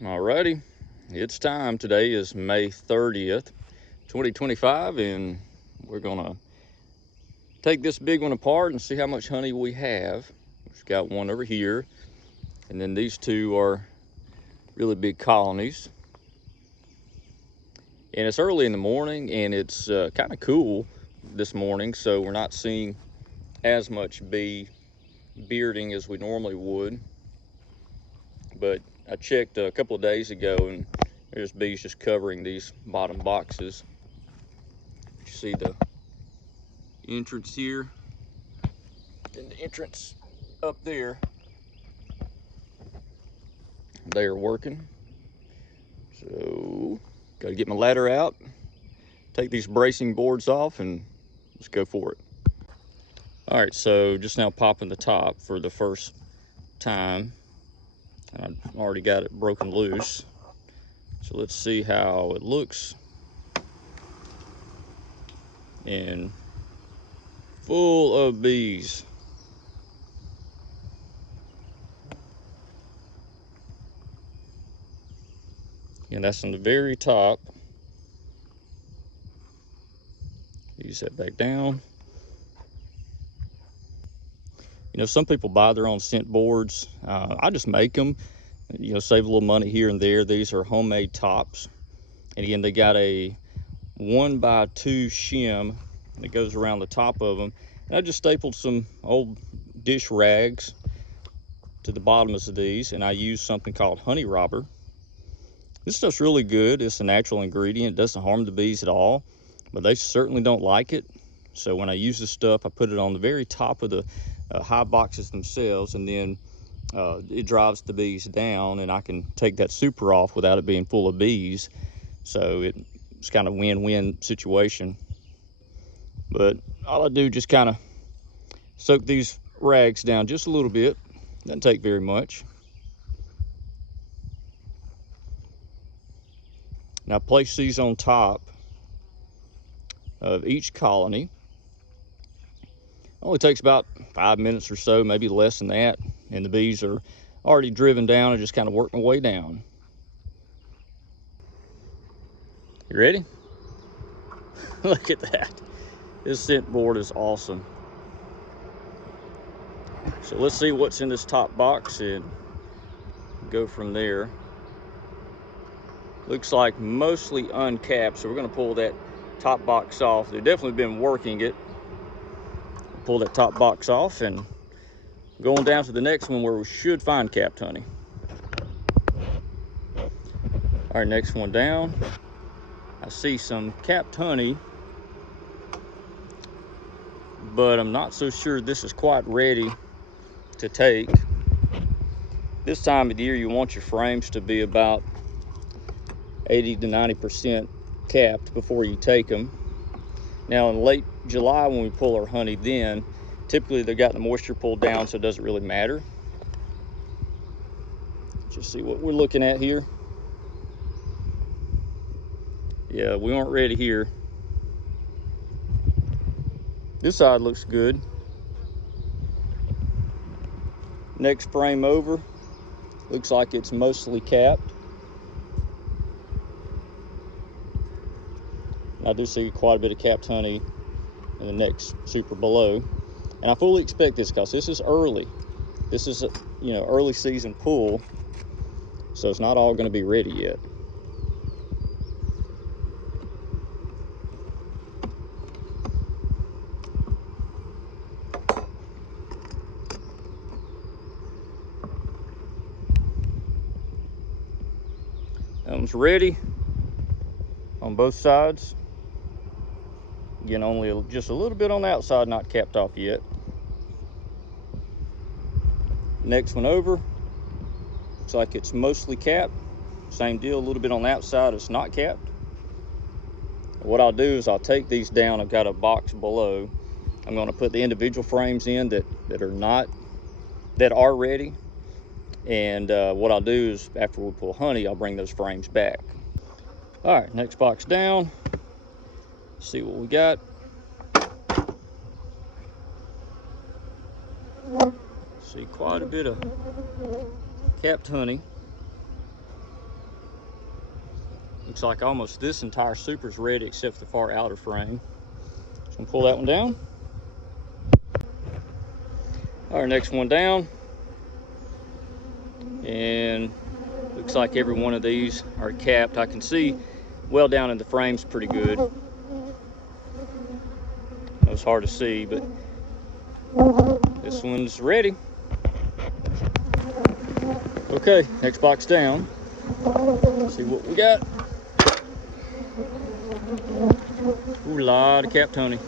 Alrighty, it's time. Today is May 30th, 2025, and we're gonna take this big one apart and see how much honey we have. We've got one over here, and then these two are really big colonies. And it's early in the morning, and it's kind of cool this morning, so we're not seeing as much bee bearding as we normally would. But I checked a couple of days ago, and there's bees just covering these bottom boxes. You see the entrance here and the entrance up there. They are working. So, got to get my ladder out, take these bracing boards off, and let's go for it. All right, so just now popping the top for the first time. I've already got it broken loose. So let's see how it looks. And full of bees. And that's on the very top. Use that back down. You know, some people buy their own scent boards. I just make them, save a little money here and there. These are homemade tops. And again, they got a 1x2 shim that goes around the top of them. And I just stapled some old dish rags to the bottoms of these, and I use something called honey robber. This stuff's really good. It's a natural ingredient. It doesn't harm the bees at all, but they certainly don't like it. So when I use this stuff, I put it on the very top of the hive boxes themselves, and then it drives the bees down, and I can take that super off without it being full of bees. So it's kind of win-win situation. But all I do just kind of soak these rags down just a little bit. Doesn't take very much. Now place these on top of each colony. Only takes about 5 minutes or so, maybe less than that, and the bees are already driven down and just kind of work my way down. You ready? Look at that. This scent board is awesome. So let's see what's in this top box and go from there. Looks like mostly uncapped, so we're going to pull that top box off. They've definitely been working it. Pull that top box off and going down to the next one where we should find capped honey. All right, next one down. I see some capped honey, but I'm not so sure this is quite ready to take. This time of year, you want your frames to be about 80 to 90% capped before you take them. Now in late July when we pull our honey, then typically they've got the moisture pulled down, so it doesn't really matter. Just see what we're looking at here. Yeah, we aren't ready here. This side looks good. Next frame over, looks like it's mostly capped. I do see quite a bit of capped honey in the next super below. And I fully expect this because this is early. This is a early season pull, so it's not all going to be ready yet. That one's ready on both sides. Again, only just a little bit on the outside, not capped off yet. Next one over, looks like it's mostly capped. Same deal, a little bit on the outside, it's not capped. What I'll do is I'll take these down. I've got a box below. I'm going to put the individual frames in that are ready. And what I'll do is after we pull honey, I'll bring those frames back. All right, next box down. See what we got. See quite a bit of capped honey. Looks like almost this entire super is ready except for the far outer frame. So I'm gonna pull that one down. Our next one down. And looks like every one of these are capped. I can see well down in the frames pretty good. It was hard to see, but this one's ready. Okay, next box down. Let's see what we got. Ooh, a lot of capped honey.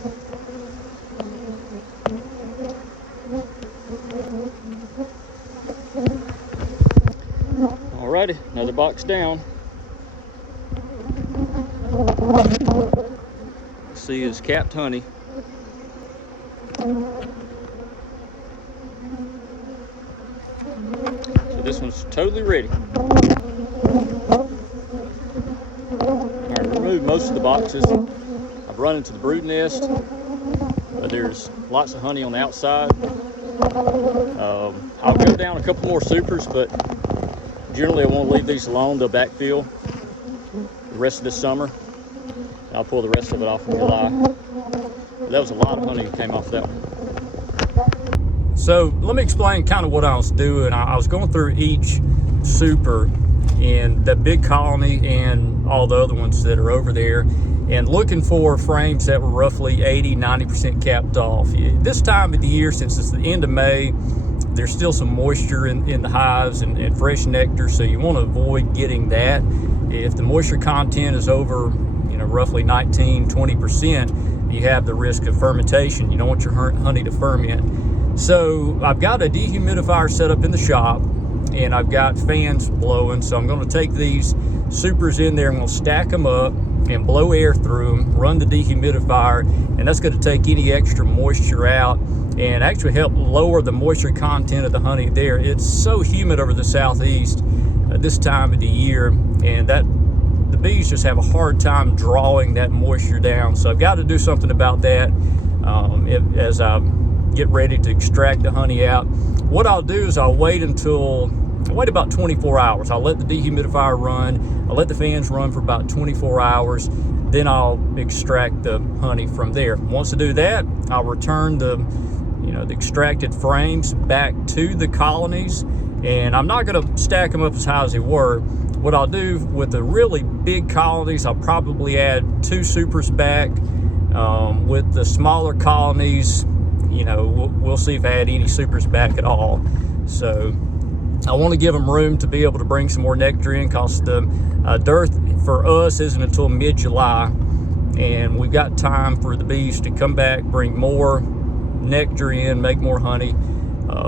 Alrighty, another box down. Let's see, is capped honey. So this one's totally ready. Alright, remove most of the boxes. I've run into the brood nest, but there's lots of honey on the outside. I'll go down a couple more supers, but generally I won't leave these alone. They'll backfill the rest of this summer. I'll pull the rest of it off in July. But that was a lot of honey that came off that one. So let me explain kind of what I was doing. I was going through each super in the big colony and all the other ones that are over there, and looking for frames that were roughly 80-90% capped off. This time of the year, since it's the end of May, there's still some moisture in the hives and fresh nectar, so you want to avoid getting that. If the moisture content is over, roughly 19-20%, you have the risk of fermentation. You don't want your honey to ferment. So I've got a dehumidifier set up in the shop, and I've got fans blowing. So I'm going to take these supers in there and we'll stack them up and blow air through them, run the dehumidifier, and that's going to take any extra moisture out and actually help lower the moisture content of the honey there. It's so humid over the southeast this time of the year, and the bees just have a hard time drawing that moisture down. So I've got to do something about that as I get ready to extract the honey out. What I'll do is I'll wait about 24 hours. I'll let the dehumidifier run. I'll let the fans run for about 24 hours. Then I'll extract the honey from there. Once I do that, I'll return the extracted frames back to the colonies, and I'm not going to stack them up as high as they were. What I'll do with the really big colonies, I'll probably add 2 supers back. With the smaller colonies, we'll see if I add any supers back at all. So I want to give them room to be able to bring some more nectar in, because the dearth for us isn't until mid-July, and we've got time for the bees to come back, bring more nectar in, make more honey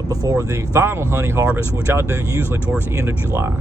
before the final honey harvest, which I'll do usually towards the end of July.